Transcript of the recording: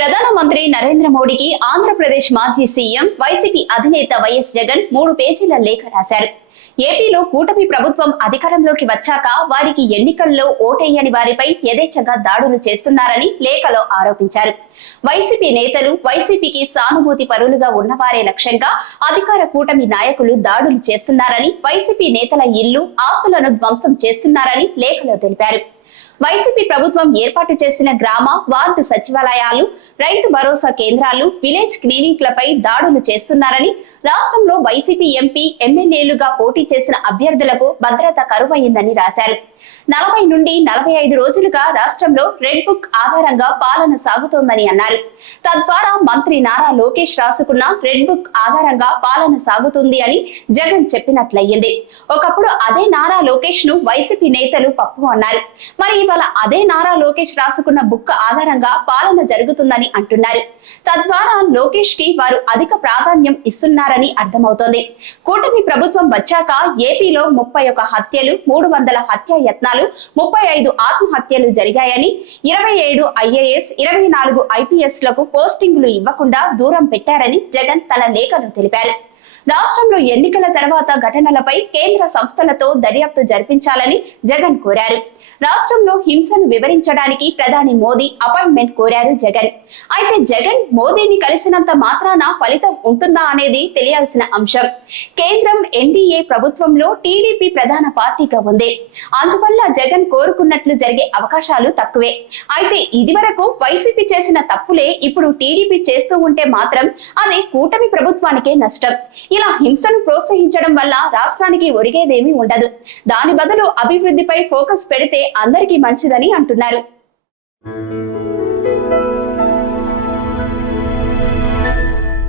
ప్రధానమంత్రి నరేంద్ర మోడీకి ఆంధ్రప్రదేశ్ మాజీ సీఎం వైసీపీ అధినేత వైఎస్ జగన్ 3 పేజీల లేఖ రాశారు. ఏపీలో కూటమి ప్రభుత్వం అధికారంలోకి వచ్చాక వారికి ఎన్నికల్లో ఓటేయని వారిపై యథేచ్ఛగా దాడులు చేస్తున్నారని లేఖలో ఆరోపించారు. వైసీపీ నేతలు వైసీపీకి సానుభూతి పరులుగా ఉన్నవారే లక్ష్యంగా అధికార కూటమి నాయకులు దాడులు చేస్తున్నారని, వైసీపీ నేతల ఇల్లు, ఆస్తులను ధ్వంసం చేస్తున్నారని లేఖలో తెలిపారు. వైసీపీ ప్రభుత్వం ఏర్పాటు చేసిన గ్రామ, వార్డు సచివాలయాలు, రైతు భరోసా కేంద్రాలు, విలేజ్ క్లినిక్లపై దాడులు చేస్తున్నారని, రాష్ట్రంలో వైసీపీ ఎంపీ, ఎమ్మెల్యేలుగా పోటీ చేసిన అభ్యర్థులకు భద్రత కరువైందని రాశారు. 40 నుండి 45 రోజులుగా రాష్ట్రంలో రెడ్ బుక్ ఆధారంగా పాలన సాగుతోందని అన్నారు. తద్వారా మంత్రి నారా లోకేష్ రాసుకున్న రెడ్ బుక్ ఆధారంగా పాలన సాగుతుంది అని జగన్ చెప్పినట్లయింది. ఒకప్పుడు అదే నారా లోకేష్ ను వైసీపీ నేతలు పప్పు అన్నారు. మరి ఇవాళ అదే నారా లోకేష్ రాసుకున్న బుక్ ఆధారంగా పాలన జరుగుతుందని అంటున్నారు. తద్వారా లోకేష్ కి వారు అధిక ప్రాధాన్యం ఇస్తున్నారని అర్థమవుతోంది. కూటమి ప్రభుత్వం వచ్చాక ఏపీలో 31 హత్యలు, 300 హత్యాయత్నాలు, 35 ఆత్మహత్యలు జరిగాయని, 27 IAS, 24 IPS లకు పోస్టింగులు ఇవ్వకుండా దూరం పెట్టారని జగన్ తన లేఖలో తెలిపారు. రాష్ట్రంలో ఎన్నికల తర్వాత ఘటనలపై కేంద్ర సంస్థలతో దర్యాప్తు జరిపించాలని జగన్ కోరారు. రాష్ట్రంలో హింసను వివరించడానికి ప్రధాని మోదీ అపాయింట్మెంట్ కోరారు జగన్. అయితే జగన్ మోదీని కలిసినంత మాత్రాన ఫలితం ఉంటుందా అనేది తెలియాల్సిన అంశం. కేంద్రం ఎన్డీఏ ప్రభుత్వంలో టీడీపీ ప్రధాన పార్టీగా ఉంది. అందువల్ల జగన్ కోరుకున్నట్లు జరిగే అవకాశాలు తక్కువే. అయితే ఇదివరకు వైసీపీ చేసిన తప్పులే ఇప్పుడు టీడీపీ చేస్తూ ఉంటే మాత్రం అది కూటమి ప్రభుత్వానికే నష్టం. ఇలా హింసను ప్రోత్సహించడం వల్ల రాష్ట్రానికి ఒరిగేదేమీ ఉండదు. దాని బదులు అభివృద్ధిపై ఫోకస్ పెడితే అందరికీ మంచిదని అంటున్నారు.